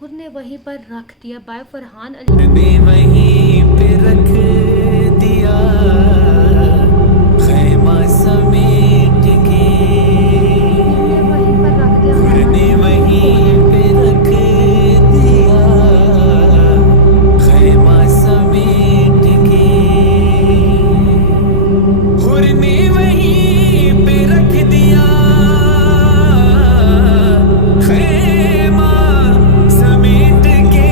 खुद ने वहीं पर रख दिया बाय फरहान अली ने वहीं पे रख दिया खैमा समेट के ने वहीं पर रख दिया खुद खैमा ने समेट के। कौन वहीं है? पे रख दिया खैमा समेट के हुर ने वहीं पे रख दिया खैमा समेट के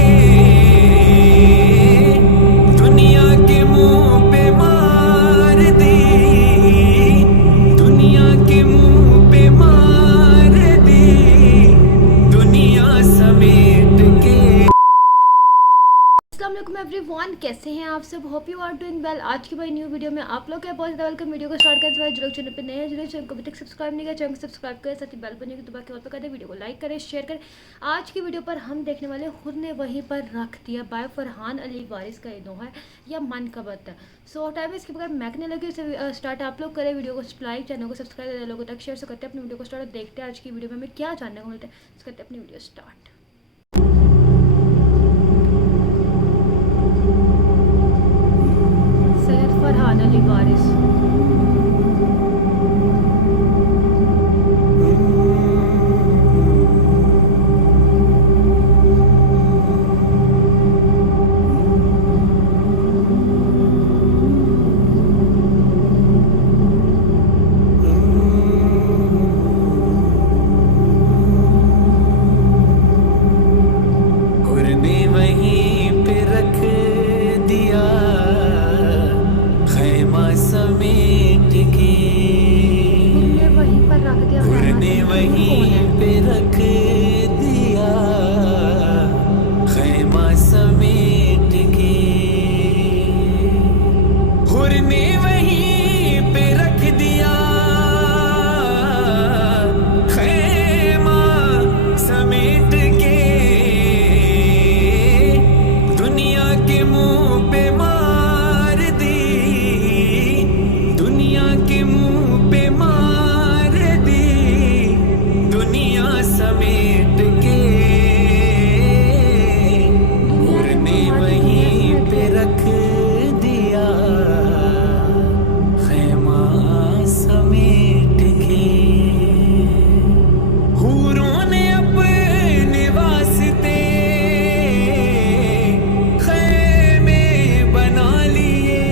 दुनिया के मुंह पे मार दी दुनिया के मुंह पे मार दी दुनिया समेट के। अस्सलामुअलैकुम एवरीवन, कैसे हैं आप सब? Hope you are doing well. आज की भाई न्यू वीडियो में आप लोग का बहुत ज़्यादा वेलकम। वीडियो को स्टार्ट करने से पहले जो लोग चैनल पे नए हैं, जो चैनल को अभी तक सब्सक्राइब नहीं किया, चैनल को सब्सक्राइब करें, साथ ही बेल बटन को दबा के ऑल पे कर दें, वीडियो को लाइक करें, शेयर करें। आज की वीडियो पर हम देखने वाले खुद ने वहीं पर रख दिया बाय फरहान अली वारिस का ये दोहा है या मन का बत है। सो टाइम इसके बगैर मैकने लगे इसे स्टार्ट आप लोग करें। वीडियो को लाइक, चैनल को सब्सक्राइब, लोगों तक शेयर से करते हैं अपनी वीडियो को स्टार्ट। देखते हैं आज की वीडियो में हमें क्या जानने को मिलता है। करते हैं अपनी वीडियो स्टार्ट। सैयद फरहान अली वारिस। हुर ने वहीं पे रख दिया खैमा समेट के ने वहीं पर रख दिया हुर खैमा ने समेट के। कौन वहीं है? पे रख दिया खैमा समेट के हुर ने वहीं पे रख दिया खैमा समेट के दुनिया के मुंह पे मार दी दुनिया के मुंह पे मार दी दुनिया समेट के हुर ने वहीं पे रख दिया खैमा समेट के हूरों ने अपने वास्ते खैमे बना लिए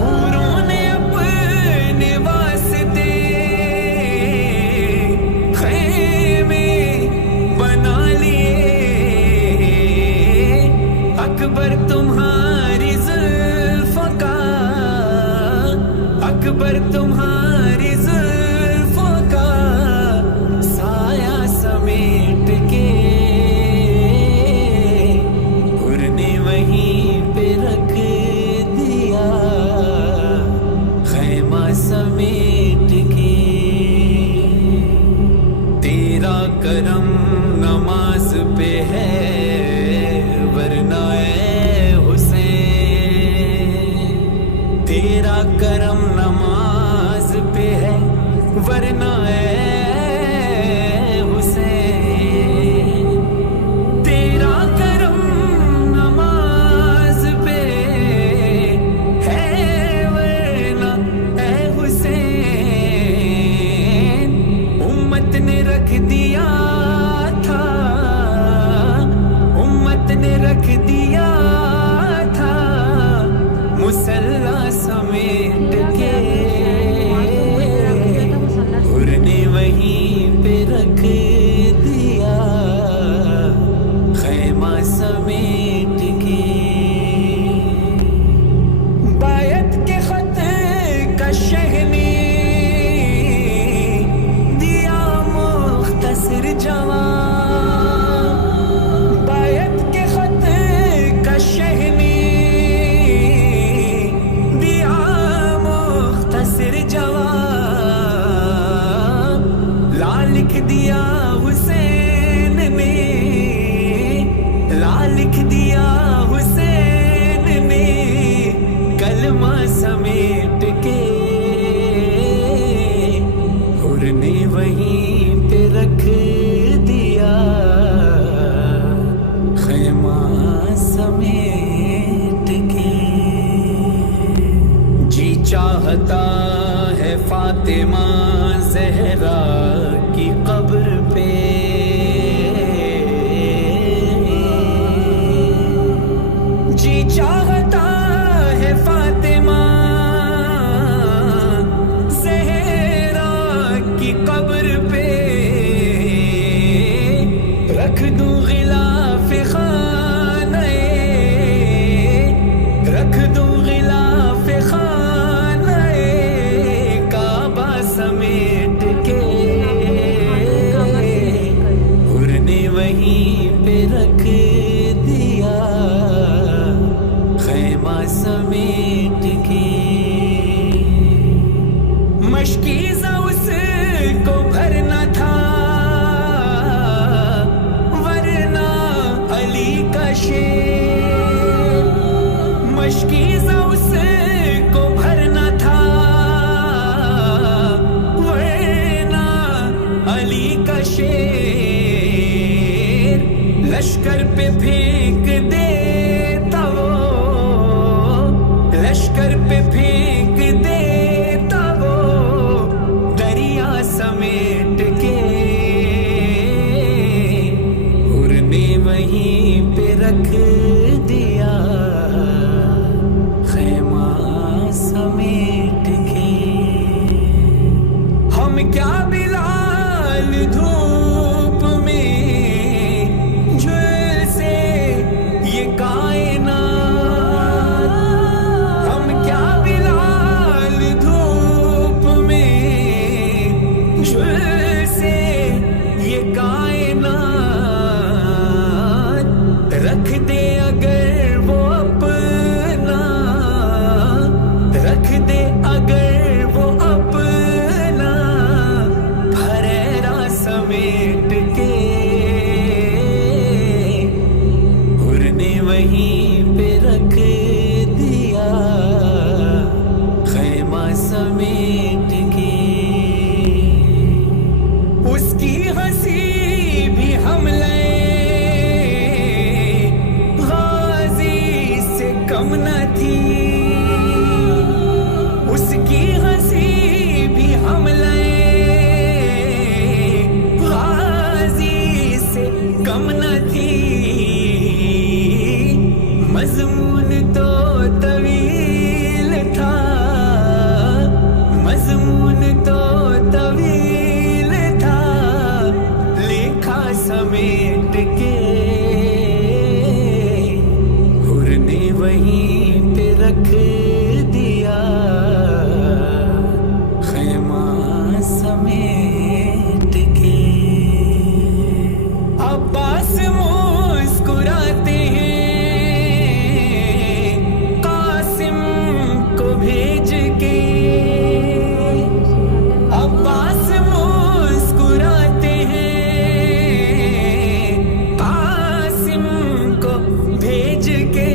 हूरों ने अपने वास्ते खैमे बना लिए अकबर तुम्हारी जुल्फों का अकबर तुम्हारी जुल्फों का साया समेट के हुर ने वहीं पे रख दिया खैमा समेट के तेरा करम नमाज पे है वरना ए हुसैन तेरा करम नमाज पे है वरना ए हुसैन तेरा करम नमाज पे है वरना ए हुसैन उम्मत ने रख दिया था رکھ دوں غلاف خانہ رکھ دوں غلاف خانہ کعبہ سمیٹ کے حر نے وہیں پہ رکھ دیا خیمہ سمیٹ کے مشکیزہ اس کو بھرنا تھا ورنہ علی کا شیر مشکیزہ اس کو بھرنا تھا ورنہ علی کا شیر لشکر پہ پھینک دیتا وہ لشکر پہ پھینک دیتا وہ دریا سمیٹ کے حر نے وہیں پہ رکھ دیا خیمہ سمیٹ کے ہم کیا بلال دھوپ میں جھلسے یہ کائنات ہم کیا بلال دھوپ میں جھلسے یہ کائنات رکھ دے اگر وہ اپنا رکھ دے اگر وہ اپنا بھریرا سمیٹ کے حر نے وہیں پہ رکھ دیا خیمہ سمیٹ کے اس کی ہنسی بھی حملے غازی سے کم نہ تھی اس کی ہنسی بھی حملے غازی سے کم نہ تھی مضمون تو طویل تھا مضمون تو طویل تھا لکھا سمیٹ کے حر نے وہیں پہ رکھ دیا خیمہ سمیٹ کے عباس مسکراتے ہیں قاسم کو بھیج کے عباس مسکراتے ہیں قاسم کو بھیج کے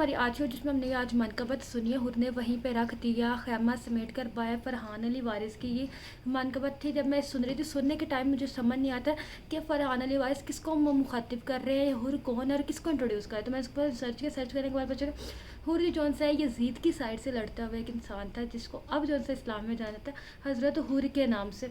हमारी आज की, जिसमें हमने आज मनकबत सुनी है। हुर ने वहीं पे रख दिया खैमा समेट कर बाय फरहान अली वारिस की ये मनकबत थी। जब मैं सुन रही थी, सुनने के टाइम मुझे समझ नहीं आता कि फरहान अली वारिस किसको मुखातिब कर रहे हैं, हुर कौन है और किसको इंट्रोड्यूस कर रहे हैं। तो मैं इस पर सर्च करने के बाद पता चला हुर जौन सा है यजीद की साइड से लड़ता हुआ एक इंसान था, जिसको अब जौन सा इस्लाम में जाना था हज़रत हुर के नाम से।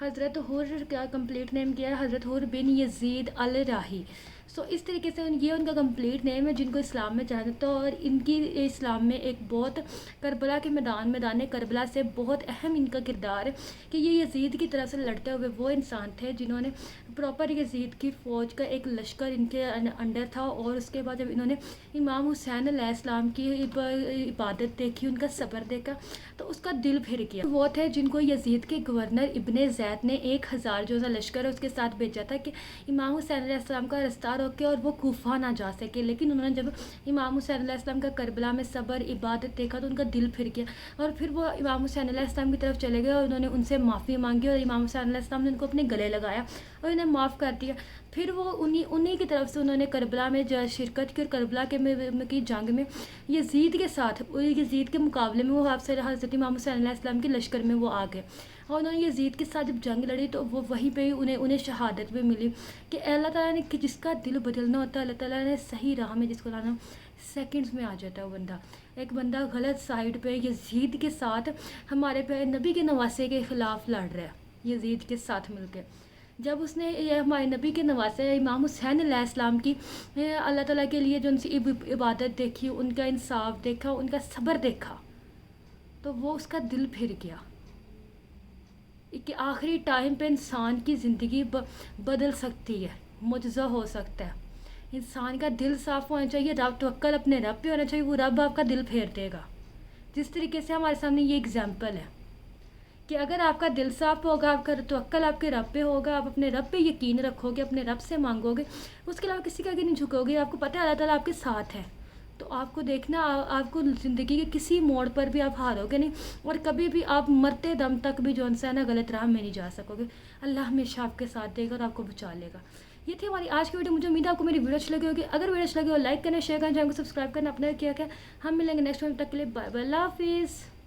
हज़रत हुर का कंप्लीट नेम क्या है? हज़रत हुर बिन यजीद अल राही। सो इस तरीके से ये उनका कंप्लीट नेम है, जिनको इस्लाम में जाना था। और इनकी इस्लाम में एक बहुत करबला के मैदान करबला से बहुत अहम इनका किरदार है कि ये यजीद की तरफ से लड़ते हुए वो इंसान थे जिन्होंने प्रॉपर यजीद की फ़ौज का एक लश्कर इनके अंडर था। और उसके बाद जब इन्होंने इमाम हुसैन अलैहिस्सलाम की इबादत देखी, उनका सब्र देखा, तो उसका दिल फिर गया। वो थे जिनको यजीद के गवर्नर इब्ने ज़ैद ने 1000 जो सा लश्कर है उसके साथ भेजा था कि इमाम हुसैन अलैहिस्सलाम का रास्ता रोके और वो कूफा ना जा सके। लेकिन उन्होंने जब इमाम हुसैन अलैहिस्सलाम का करबला में सब्र इबादत देखा तो उनका दिल फिर गया और फिर वो इमाम हुसैन अलैहिस्सलाम की तरफ चले गए और उन्होंने उनसे माफ़ी मांगी और इमाम हुसैन अलैहिस्सलाम ने उनको अपने गले लगाया और उन्हें माफ़ कर दिया। फिर वो उन्हीं की तरफ से उन्होंने करबला में शिरकत की और करबला की जंग में यजीद के साथ, यजीद के मुकाबले में वो आपसे हज़रत इमाम हुसैन अलैहिस्सलाम के लश्कर में वो आ गए और उन्होंने यजीद के साथ जब जंग लड़ी तो वो वहीं पे ही उन्हें शहादत भी मिली कि अल्लाह ताला ने कि जिसका दिल बदलना होता है अल्लाह ताला ने सही राह में जिसको लाना सेकंड्स में आ जाता है वो बंदा। एक बंदा गलत साइड पे यजीद के साथ हमारे पे नबी के नवासे के ख़िलाफ़ लड़ रहा है यजीद के साथ मिलकर। जब उसने ये हमारे नबी के नवासे इमाम हुसैन अलैहिस्सलाम की अल्लाह ताला के लिए जो उनकी इबादत देखी, उनका इंसाफ देखा, उनका सब्र देखा, तो वो उसका दिल फिर गया कि आखिरी टाइम पे इंसान की ज़िंदगी बदल सकती है, मुजज़ा हो सकता है। इंसान का दिल साफ़ होना चाहिए, रब तवक्कल अपने रब पे होना चाहिए, वो रब आपका दिल फेर देगा। जिस तरीके से हमारे सामने ये एग्जाम्पल है कि अगर आपका दिल साफ़ होगा, आपका तवक्कल आपके रब पे होगा, आप अपने रब पे यकीन रखोगे, अपने रब से मांगोगे, उसके अलावा किसी का आगे नहीं झुकोगे, आपको पता है अल्लाह ताला आपके साथ है, तो आपको देखना आपको ज़िंदगी के किसी मोड़ पर भी आप हारोगे नहीं और कभी भी आप मरते दम तक भी जो है ना गलत राह में नहीं जा सकोगे। अल्लाह हमेशा आपके साथ देगा और आपको बचा लेगा। ये थी हमारी आज की वीडियो। मुझे उम्मीद है आपको मेरी वीडियो अच्छी लगी होगी। अगर वीडियो अच्छी लगी हो लाइक करना, शेयर करना, चैनल को सब्सक्राइब करना, अपना क्या हम मिलेंगे नेक्स्ट टाइम। तक के लिए बाय बाय, अल्लाह हाफिज़।